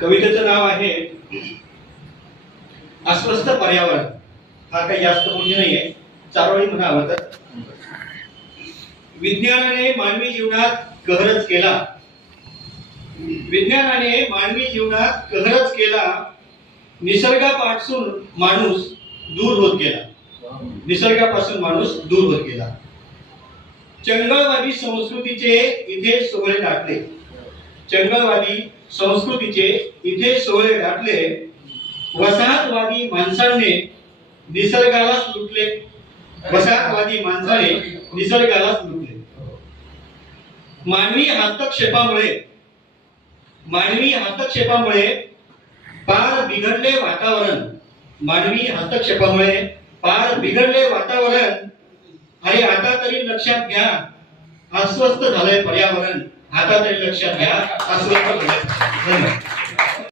कवितेचं नाव आहे अस्वस्थ पर्यावरण. हा काही जास्त मोठी नाही आहे चारोळी म्हणा आवडतात विज्ञानाने मानवी जीवनात कहरच केला. विज्ञानाने मानवी जीवनात कहरच केला. निसर्गापासून माणूस दूर होत गेला. निसर्गापासून माणूस दूर होत गेला. चंगळवादी संस्कृतीचे इथे सोहळे टाकले चंगळवादी संस्कृतीचे इथे सोहळे घातले वसाहतवादी माणसाने निसर्गालाच लुटले. वसाहतवादी माणसाने निसर्गालाच लुटले. मानवी हस्तक्षेपामुळे मानवी हस्तक्षेपामुळे पार बिघडले वातावरण. मानवी हस्तक्षेपामुळे पार बिघडले वातावरण. आणि आता तरी लक्षात घ्या अस्वस्थ झालंय पर्यावरण. आता तरी लक्षात घ्या. असं धन्यवाद.